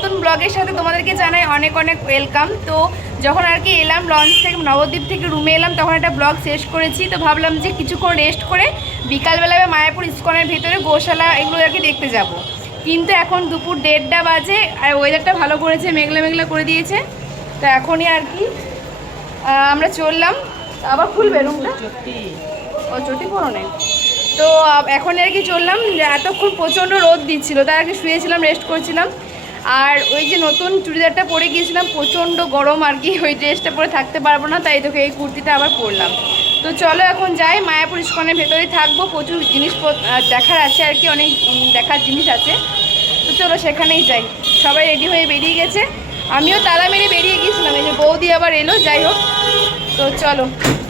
নতুন ব্লগের সাথে তোমাদেরকে জানাই অনেক অনেক ওয়েলকাম। তো যখন আর কি এলাম লঞ্চ থেকে, নবদ্বীপ থেকে রুমে এলাম, তখন একটা ব্লগ শেষ করেছি। তো ভাবলাম যে কিছুক্ষণ রেস্ট করে বিকালবেলায় মায়াপুর ইস্কনের ভিতরে গোশালা এগুলো আর কি দেখতে যাব। কিন্তু এখন দুপুর 1:30 বাজে আর ওয়েদারটা ভালো করেছে, মেঘলা মেঘলা করে দিয়েছে। তো এখনই আর কি আমরা চললাম। আবার খুলবে রুমটা, ও চটি পড়ো নেই। তো এখন আর কি চললাম, এতক্ষণ প্রচণ্ড রোদ দিচ্ছিল, তাই আর কি শুয়েছিলাম, রেস্ট করছিলাম। আর ওই যে নতুন চুড়িদারটা পরে গিয়েছিলাম, প্রচণ্ড গরম আর কি, ওই ড্রেসটা পরে থাকতে পারবো না, তাই তোকে এই কুর্তিটা আবার পরলাম। তো চলো এখন যাই, মায়াপুর ইস্কনের ভেতরেই থাকবো, প্রচুর জিনিসপত্র দেখার আছে আর কি, অনেক দেখার জিনিস আছে। তো চলো সেখানেই যাই। সবাই রেডি হয়ে বেরিয়ে গেছে, আমিও তালা মেরে বেরিয়ে গিয়েছিলাম, এই যে বৌদি আবার এলো। যাই হোক, তো চলো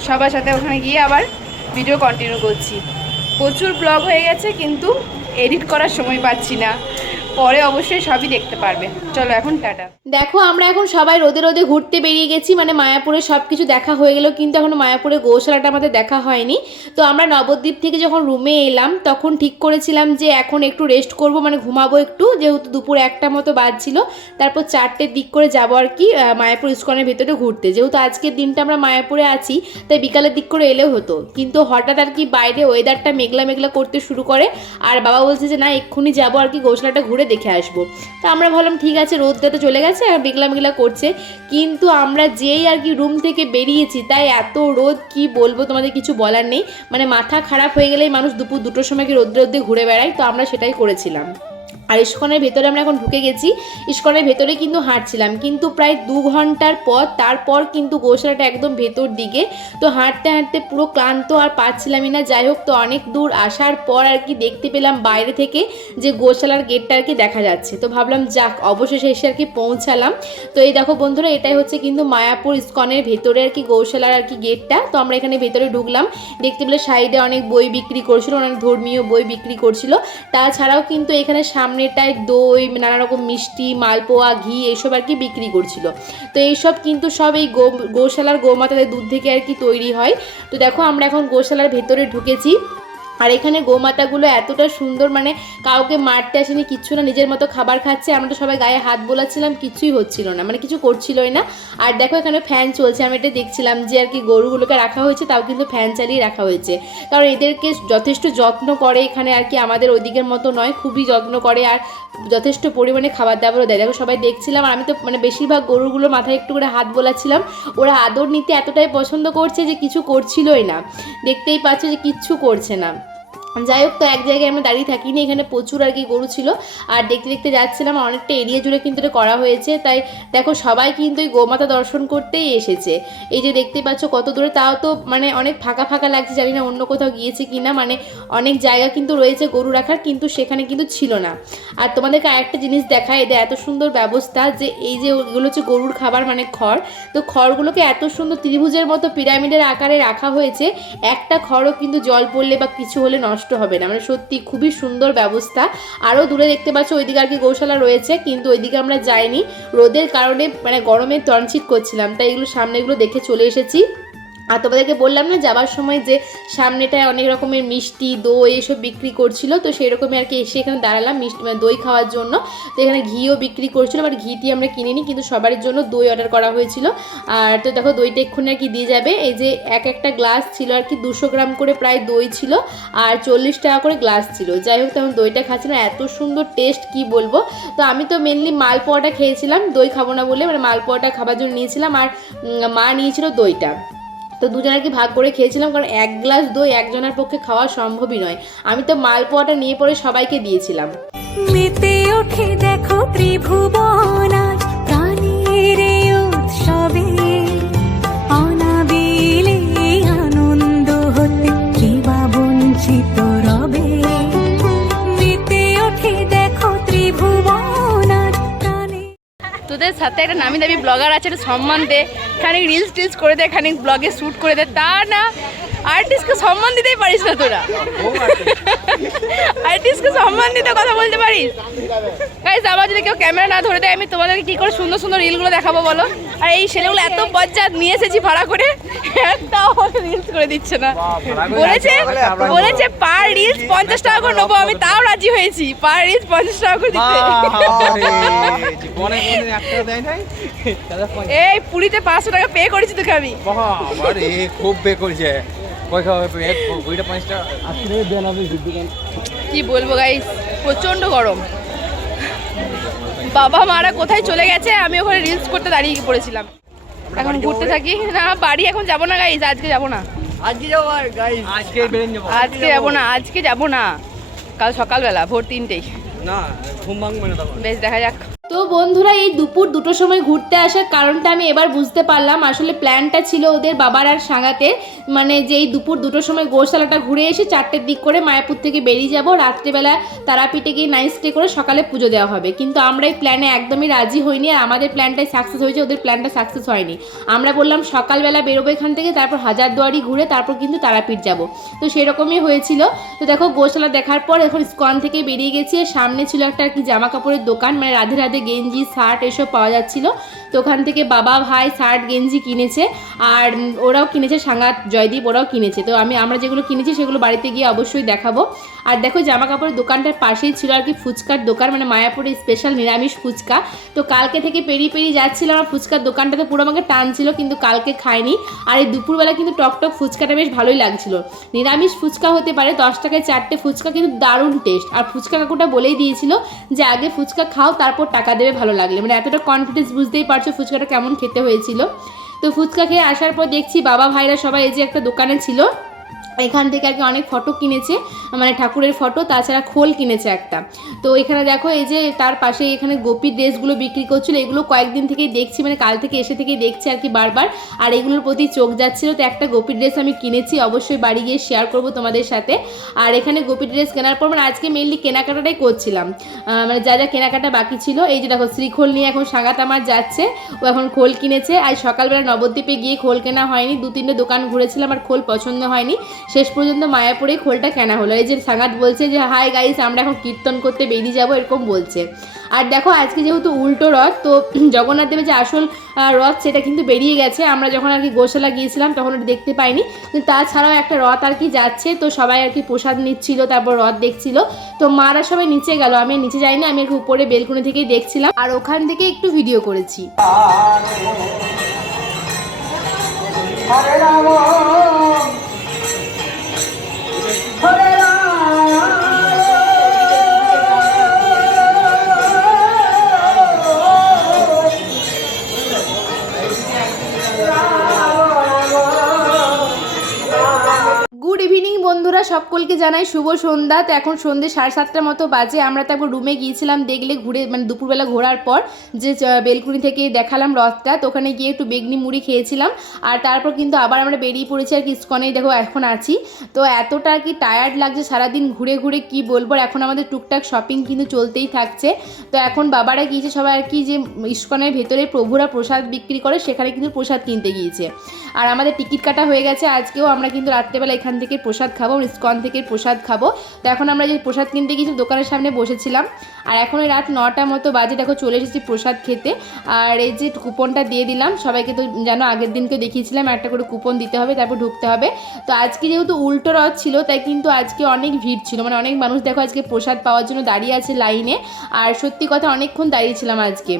সবার সাথে ওখানে গিয়ে আবার ভিডিও কন্টিনিউ করছি। প্রচুর ব্লগ হয়ে গেছে কিন্তু এডিট করার সময় পাচ্ছি না, পরে অবশ্যই সবই দেখতে পারবে। চলো এখন টাটা। দেখো আমরা এখন সবাই রোদে রোদে ঘুরতে বেরিয়ে গেছি, মানে মায়াপুরে সব কিছু দেখা হয়ে গেল, কিন্তু এখনো মায়াপুরে গোশালাটা আমাদের দেখা হয়নি। তো আমরা নবদ্বীপ থেকে যখন রুমে এলাম তখন ঠিক করেছিলাম যে এখন একটু রেস্ট করব, মানে ঘুমাবো একটু, যেহেতু দুপুর 1টা মতো বাজছিল। তারপর 4টের দিক করে যাবো আর কি মায়াপুর ইস্কনের ভেতরে ঘুরতে, যেহেতু আজকের দিনটা আমরা মায়াপুরে আছি, তাই বিকালের দিক করে এলেও হতো। কিন্তু হঠাৎ আর কি বাইরে ওয়েদারটা মেঘলা মেঘলা করতে শুরু করে, আর বাবা বলছে যে না এক্ষুনি যাবো আর কি গোশালাটা ঘুরে দেখে আসবো। তো আমরা ভাবলাম ঠিক আছে, রোদটা তো চলে গেছে আর মেঘলা মেঘলা করছে। কিন্তু আমরা যেই আর কি রুম থেকে বেরিয়েছি, তাই এত রোদ কি বলবো তোমাদের, কিছু বলার নেই। মানে মাথা খারাপ হয়ে গেলেই মানুষ দুপুর 2টোর সময় কি রোদ্রে রোদ্রে ঘুরে বেড়ায়, তো আমরা সেটাই করেছিলাম। আর ইস্কনের ভেতরে আমরা এখন ঢুকে গেছি, ইস্কনের ভেতরে কিন্তু হাঁটছিলাম, কিন্তু প্রায় 2 ঘন্টার পর তারপর কিন্তু গোশালাটা একদম ভেতর দিকে। তো হাঁটতে হাঁটতে পুরো ক্লান্ত আর পাচ্ছিলামই না। যাই হোক, তো অনেক দূর আসার পর আর কি দেখতে পেলাম বাইরে থেকে যে গোশালার গেটটা আর কি দেখা যাচ্ছে। তো ভাবলাম যাক, অবশেষে এসে আর কি পৌঁছালাম। তো এই দেখো বন্ধুরা, এটাই হচ্ছে কিন্তু মায়াপুর ইস্কনের ভেতরে আর কি গোশালার আর কি গেটটা। তো আমরা এখানে ভেতরে ঢুকলাম, দেখতে পেলে সাইডে অনেক বই বিক্রি করছিল, অনেক ধর্মীয় বই বিক্রি করছিল। তাছাড়াও কিন্তু এখানে সামনেটায় দই, নানা রকম মিষ্টি, মালপোয়া, ঘি এসব আর কি বিক্রি করছিল। তো এইসব কিন্তু সব এই গোশালার গোমাতাদের দুধ থেকে আর কি তৈরি হয়। তো দেখো আমরা এখন গোশালার ভেতরে ঢুকেছি, আর এখানে গোমাতাগুলো এতটা সুন্দর, মানে কাউকে মারতে আসেনি, কিচ্ছু না, নিজের মতো খাবার খাচ্ছে। আমরা তো সবাই গায়ে হাত বোলাচ্ছিলাম, কিছুই হচ্ছিল না, মানে কিছু করছিলই না। আর দেখো এখানে ফ্যান চলছে, আমি এটা দেখছিলাম যে আর কি গরুগুলোকে রাখা হয়েছে, তাও কিন্তু ফ্যান চালিয়ে রাখা হয়েছে, কারণ এদেরকে যথেষ্ট যত্ন করে এখানে আর কি, আমাদের ওইদিকের মতো নয়, খুবই যত্ন করে আর যথেষ্ট পরিমাণে খাবার দাবারও দেয়। দেখো সবাই দেখছিলাম, আর আমি তো মানে বেশিরভাগ গরুগুলোর মাথায় একটু করে হাত বোলাচ্ছিলাম। ওরা আদর নিতে এতটাই পছন্দ করছে যে কিছু করছিলই না, দেখতেই পাচ্ছ যে কিচ্ছু করছে না। যাই হোক, তো এক জায়গায় আমরা দাঁড়িয়ে থাকিনি, এখানে প্রচুর আর কি গরু ছিল, আর দেখতে দেখতে যাচ্ছিলাম, অনেকটা এরিয়া জুড়ে কিন্তু এটা করা হয়েছে। তাই দেখো সবাই কিন্তু এই গোমাতা দর্শন করতেই এসেছে। এই যে দেখতে পাচ্ছ কত দূরে, তাও তো মানে অনেক ফাঁকা ফাঁকা লাগছে, জানি না অন্য কোথাও গিয়েছে কিনা, মানে অনেক জায়গা কিন্তু রয়েছে গরু রাখার, কিন্তু সেখানে কিন্তু ছিল না। আর তোমাদেরকে আরেকটা জিনিস দেখায়, এদের এত সুন্দর ব্যবস্থা যে এই যে ওগুলো হচ্ছে গরুর খাবার, মানে খড়। তো খড়গুলোকে এত সুন্দর ত্রিভুজের মতো পিরামিডের আকারে রাখা হয়েছে, একটা খড়ও কিন্তু জল পড়লে বা কিছু হলে নষ্ট হবে না, মানে সত্যি খুবই সুন্দর ব্যবস্থা। আরও দূরে দেখতে পাচ্ছ ওইদিকে আর কি গৌশালা রয়েছে, কিন্তু ওইদিকে আমরা যাইনি, রোদের কারণে মানে গরমে টনচিট করছিলাম, তাই এগুলো সামনে এগুলো দেখে চলে এসেছি। আর তোমাদেরকে বললাম না যাবার সময় যে সামনেটায় অনেক রকমের মিষ্টি, দই এসব বিক্রি করছিল, তো সেই রকমই আর কি এসে এখানে দাঁড়ালাম মিষ্টি মানে দই খাওয়ার জন্য। তো এখানে ঘিও বিক্রি করছিল, বাট ঘিটি আমরা কিনিনি, কিন্তু সবার জন্য দই অর্ডার করা হয়েছিল। আর তো দেখো দইটা এক্ষুনি আর কি দিয়ে যাবে। এই যে একটা গ্লাস ছিল আর কি, 200 গ্রাম করে প্রায় দই ছিল, আর 40 টাকা করে গ্লাস ছিল। যাই হোক, তখন দইটা খাচ্ছিলাম, এত সুন্দর টেস্ট কি বলবো। তো আমি তো মেনলি মালপোয়াটা খেয়েছিলাম, দই খাবো না বলে, মানে মালপোয়াটা খাবার জন্য নিয়েছিলাম, আর মা নিয়েছিল দইটা। তো দুজনে কি ভাগ করে খেয়েছিলাম, কারণ 1 গ্লাস দই একজনের পক্ষে খাওয়া সম্ভবই নয়। আমি তো মালপোয়াটা নিয়ে পরে সবাইকে দিয়েছিলাম। মেতে ওঠে দেখো ত্রিভুবন আজ প্রাণের উৎসবে, অনাবিলে আনন্দ হতে কে বা বঞ্চিত রবে। মেতে ওঠে দেখো ত্রিভুবন আজ প্রাণে। তোদের সাথে একটা নামি দামি ব্লগার আছে, একটা সম্মান দে, খানিক রিলস টিলস করে দে, খানিক ব্লগে শ্যুট করে দে, তা না আর্টিস্টকে সম্মান দিতেই পারিস না তোরা। আর্টিস্টকে সম্মান দিতে কথা বলতে পারিস? গাইস, আবার যদি কেউ ক্যামেরা না ধরে দেয়, আমি তোমাদেরকে কি করে সুন্দর সুন্দর রিলগুলো দেখাবো বলো? আর এই ছেলেগুলো এত বজ্জাত নিয়ে এসেছি ভাড়া করে, তাও রিলস করে দিচ্ছে না। বলেছে পার রিলস 50 টাকা করে নেবো, আমি তাও রাজি হয়েছি, পার রিলস 50 টাকা করে দিতে। অনেক একটা দেয় নাই এই পুরীতে 500 টাকা পে করেছি তোকে আমি। বাবা আরে খুব বে করেছে কই খাওয়া এক বুইটা 5 টাকা আজকে দেন আপনি দোকান কি বলবো গাইস, প্রচন্ড গরম। বাবা মারা কোথায় চলে গেছে, আমি ওখানে রিলস করতে দাঁড়িয়ে পড়েছিলাম। এখন ঘুরতে থাকি। না বাড়ি এখন যাব না গাইস, আজকে যাব না। আজকে যাবো গাইস আজকে বেরিয়ে যাবো আজকে যাব না, আজকে যাব না, কাল সকালবেলা ভোর 3টেই। না ঘুম ভাঙবে না তখন। বেশ দেখা যাক। তো বন্ধুরা এই দুপুর 2টোর সময় ঘুরতে আসার কারণটা আমি এবার বুঝতে পারলাম। আসলে প্ল্যানটা ছিল ওদের বাবার আর সাঙ্গাতের, মানে যে এই দুপুর 2টোর সময় গোশালাটা ঘুরে এসে 4টের দিক করে মায়াপুর থেকে বেরিয়ে যাব, রাত্রেবেলা তারাপীঠে গিয়ে নাইট স্টে করে সকালে পুজো দেওয়া হবে। কিন্তু আমরা এই প্ল্যানে একদমই রাজি হইনি, আর আমাদের প্ল্যানটাই সাকসেস হয়েছে, ওদের প্ল্যানটা সাকসেস হয়নি। আমরা বললাম সকালবেলা বেরোবো এখান থেকে, তারপর হাজারদুয়ারি ঘুরে তারপর কিন্তু তারাপীঠ যাব। তো সেরকমই হয়েছিল। তো দেখো গোশালা দেখার পর এখন ইসকন থেকে বেরিয়ে গেছি। সামনে ছিল একটা আর কি জামা কাপড়ের দোকান, মানে রাধে রাধে গেঞ্জি শার্ট এসব পাওয়া যাচ্ছিল। তো ওখান থেকে বাবা ভাই শার্ট গেঞ্জি কিনেছে, আর ওরাও কিনেছে, সাঙ্গাত জয়দীপ ওরাও কিনেছে। তো আমরা যেগুলো কিনেছি সেগুলো বাড়িতে গিয়ে অবশ্যই দেখাবো। আর দেখো জামা কাপড়ের দোকানটার পাশেই ছিল আর কি ফুচকার দোকান, মানে মায়াপুরের স্পেশাল নিরামিষ ফুচকা। তো কালকে থেকে পেরিয়ে পেরিয়ে যাচ্ছিলাম, আর ফুচকার দোকানটাতে পুরো আমাকে টানছিল, কিন্তু কালকে খাইনি। আর এই দুপুরবেলা কিন্তু টকটক ফুচকাটা বেশ ভালোই লাগছিল। নিরামিষ ফুচকা হতে পারে, 10 টাকায় 4টে ফুচকা, কিন্তু দারুণ টেস্ট। আর ফুচকা কাকুটা বলেই দিয়েছিল যে আগে ফুচকা খাও তারপর টাকা দেবে ভালো লাগলে, মানে এতটা কনফিডেন্স, বুঝতেই পারছো ফুচকাটা কেমন খেতে হয়েছিল। তো ফুচকা খেয়ে আসার পর দেখছি বাবা ভাইরা সবাই এই যে একটা দোকানে ছিল, এখান থেকে আর কি অনেক ফটো কিনেছে, মানে ঠাকুরের ফটো, তাছাড়া খোল কিনেছে একটা। তো এখানে দেখো এই যে তার পাশে এখানে গোপী ড্রেসগুলো বিক্রি করছিল, এগুলো কয়েকদিন থেকেই দেখছি, মানে কাল থেকে এসে থেকেই দেখছি আর কি বারবার, আর এগুলোর প্রতি চোখ যাচ্ছিল। তো একটা গোপী ড্রেস আমি কিনেছি, অবশ্যই বাড়ি গিয়ে শেয়ার করব তোমাদের সাথে। আর এখানে গোপী ড্রেস কেনার পর মানে আজকে মেনলি কেনাকাটাটাই করছিলাম, মানে যা যা কেনাকাটা বাকি ছিল। এই যে দেখো শ্রীখোল নিয়ে এখন সাঙ্গাত আমার যাচ্ছে, ও এখন খোল কিনেছে। আর সকালবেলা নবদ্বীপে গিয়ে খোল কেনা হয়নি, 2-3টে দোকান ঘুরেছিলাম আর খোল পছন্দ হয়নি, শেষ পর্যন্ত মায়াপুরে খোলটা কেনা হলো। এই যে সাঙ্গাত বলছে যে হাই গাইস আমরা এখন কীর্তন করতে বেরিয়ে যাবো, এরকম বলছে। আর দেখো আজকে যেহেতু উল্টো রথ, তো জগন্নাথ দেবের যে আসল রথ সেটা কিন্তু বেরিয়ে গেছে। আমরা যখন আর কি গোশালা গিয়েছিলাম তখন ওটা দেখতে পাইনি, কিন্তু তাছাড়াও একটা রথ আর কি যাচ্ছে। তো সবাই আর কি প্রসাদ নিচ্ছিল, তারপর রথ দেখছিল। তো মারা সবাই নিচে গেল, আমি নিচে যাইনি, আমি একটু উপরে বেলকুনি থেকেই দেখছিলাম, আর ওখান থেকে একটু ভিডিও করেছি। গুড ইভিনিং বন্ধুরা, সকলকে জানাই শুভ সন্ধ্যা। তো এখন সন্ধ্যে 7:30টার মতো বাজে। আমরা তারপর রুমে গিয়েছিলাম, দেখলে ঘুরে মানে দুপুরবেলা ঘোরার পর যে বেলকুনি থেকে দেখালাম রথটা, তো ওখানে গিয়ে একটু বেগনি মুড়ি খেয়েছিলাম। আর তারপর কিন্তু আবার আমরা বেরিয়ে পড়েছি আর কি ইসকনেই, দেখো এখন আছি। তো এতটা আর কি টায়ার্ড লাগছে সারাদিন ঘুরে ঘুরে, কি বলবো। এখন আমাদের টুকটাক শপিং কিন্তু চলতেই থাকছে। তো এখন বাবারা গিয়েছে সবাই আর কি যে ইসকনের ভেতরে প্রভুরা প্রসাদ বিক্রি করে, সেখানে কিন্তু প্রসাদ কিনতে গিয়েছে। আর আমাদের টিকিট কাটা হয়ে গেছে, আজকেও আমরা কিন্তু রাত্রেবেলা এখান থেকে প্রসাদ খাবো, ইসকন থেকে প্রসাদ খাবো। তো এখন আমরা যে প্রসাদ কিনতে গিয়েছি দোকানের সামনে বসেছিলাম, আর এখন ওই রাত 9টা মতো বাজে, দেখো চলে এসেছি প্রসাদ খেতে। আর এই যে কুপনটা দিয়ে দিলাম সবাইকে, তো জানো আগের দিনকে দেখিয়েছিলাম একটা করে কুপন দিতে হবে, তারপর ঢুকতে হবে। তো আজকে যেহেতু উল্টো রথ ছিল, তাই কিন্তু আজকে অনেক ভিড় ছিল, মানে অনেক মানুষ দেখো আজকে প্রসাদ পাওয়ার জন্য দাঁড়িয়ে আছে লাইনে। আর সত্যি কথা অনেকক্ষণ দাঁড়িয়েছিলাম আজকে,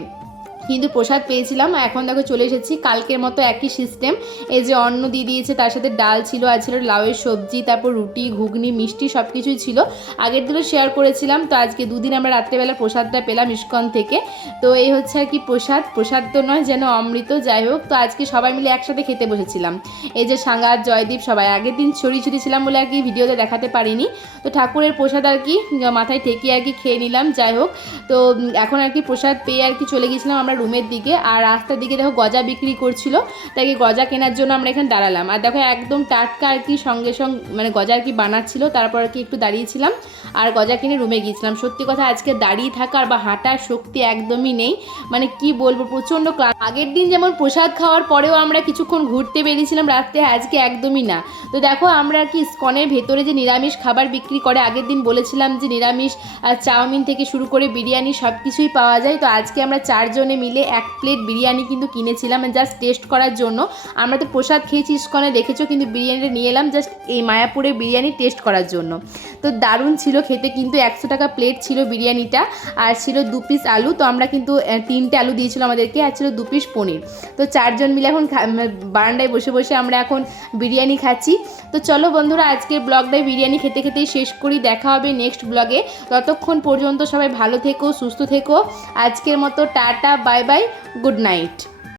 কিন্তু প্রসাদ পেয়েছিলাম। এখন দেখো চলে এসেছি, কালকের মতো একই সিস্টেম। এই যে অন্ন দিয়ে দিয়েছে, তার সাথে ডাল ছিল, আর ছিল লাউয়ের সবজি, তারপর রুটি ঘুগনি মিষ্টি সব কিছুই ছিল। আগের দিনও শেয়ার করেছিলাম। তো আজকে 2 দিন আমরা রাত্রেবেলা প্রসাদটা পেলাম ইসকন থেকে। তো এই হচ্ছে আর কি প্রসাদ তো নয় যেন অমৃত, যাই হোক। তো আজকে সবাই মিলে একসাথে খেতে বসেছিলাম। এই যে সাঙ্গাত জয়দীপ সবাই, আগের দিন ছড়িয়ে ছিলাম বলে আর কি ভিডিওতে দেখাতে পারিনি। তো ঠাকুরের প্রসাদ আর কি মাথায় ঠেকিয়ে আর কি খেয়ে নিলাম, যাই হোক। তো এখন আর কি প্রসাদ পেয়ে আর কি চলে গেছিলাম আমরা রুমের দিকে। আর রাস্তার দিকে দেখো গজা বিক্রি করছিল, তাই গজা কেনার জন্য আমরা এখানে দাঁড়ালাম। আর দেখো একদম টাটকা আর কি সঙ্গে মানে গজা আর কি বানাচ্ছিল, তারপর আর কি একটু দাঁড়িয়েছিলাম আর গজা কিনে রুমে গিয়েছিলাম। সত্যি কথা আজকে দাঁড়িয়ে থাকার বা হাঁটার শক্তি একদমই নেই, মানে কি বলবো প্রচণ্ড ক্লান্ত। আগের দিন যেমন প্রসাদ খাওয়ার পরেও আমরা কিছুক্ষণ ঘুরতে বেরিয়েছিলাম রাত্রে, আজকে একদমই না। তো দেখো আমরা আর কি ইসকনের ভেতরে যে নিরামিষ খাবার বিক্রি করে, আগের দিন বলেছিলাম যে নিরামিষ চাউমিন থেকে শুরু করে বিরিয়ানি সব কিছুই পাওয়া যায়। তো আজকে আমরা 4 জনে মিলে 1 প্লেট বিরিয়ানি কিন্তু কিনেছিলাম জাস্ট টেস্ট করার জন্য। আমরা তো প্রসাদ খেয়েছি ইস্কনে দেখেছো, কিন্তু বিরিয়ানিটা নিয়ে এলাম জাস্ট এই মায়াপুরের বিরিয়ানি টেস্ট করার জন্য। তো দারুণ ছিল খেতে, কিন্তু 100 টাকা প্লেট ছিল বিরিয়ানিটা, আর ছিল 2 পিস আলু। তো আমরা কিন্তু 3টে আলু দিয়েছিল আমাদেরকে, আর ছিল 2 পিস পনির। তো 4 জন মিলে এখন বারান্দায় বসে বসে আমরা এখন বিরিয়ানি খাচ্ছি। তো চলো বন্ধুরা, আজকের ব্লগটাই বিরিয়ানি খেতে খেতেই শেষ করি। দেখা হবে নেক্সট ব্লগে। ততক্ষণ পর্যন্ত সবাই ভালো থেকো, সুস্থ থেকো। আজকের মতো tata, bye bye, good night.